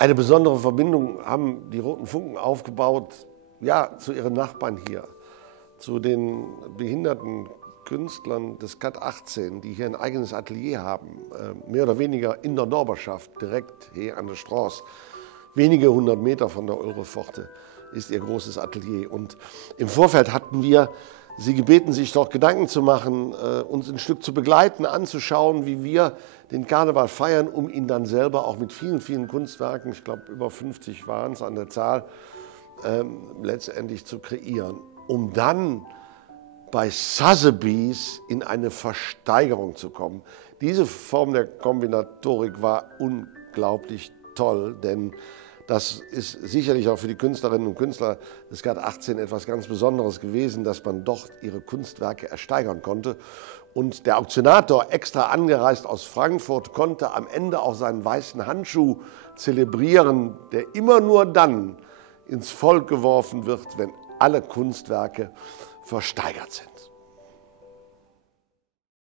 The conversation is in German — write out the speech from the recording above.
Eine besondere Verbindung haben die Roten Funken aufgebaut, ja, zu ihren Nachbarn hier, zu den behinderten Künstlern des Cat 18, die hier ein eigenes Atelier haben, mehr oder weniger in der Nachbarschaft, direkt hier an der Straße. Wenige 100 Meter von der Ulrepforte ist ihr großes Atelier. Und im Vorfeld hatten wir Sie gebeten, sich dort Gedanken zu machen, uns ein Stück zu begleiten, anzuschauen, wie wir den Karneval feiern, um ihn dann selber auch mit vielen, vielen Kunstwerken, ich glaube über 50 waren es an der Zahl, letztendlich zu kreieren, um dann bei Sotheby's in eine Versteigerung zu kommen. Diese Form der Kombinatorik war unglaublich toll, denn das ist sicherlich auch für die Künstlerinnen und Künstler des Cat 18 etwas ganz Besonderes gewesen, dass man dort ihre Kunstwerke ersteigern konnte. Und der Auktionator, extra angereist aus Frankfurt, konnte am Ende auch seinen weißen Handschuh zelebrieren, der immer nur dann ins Volk geworfen wird, wenn alle Kunstwerke versteigert sind.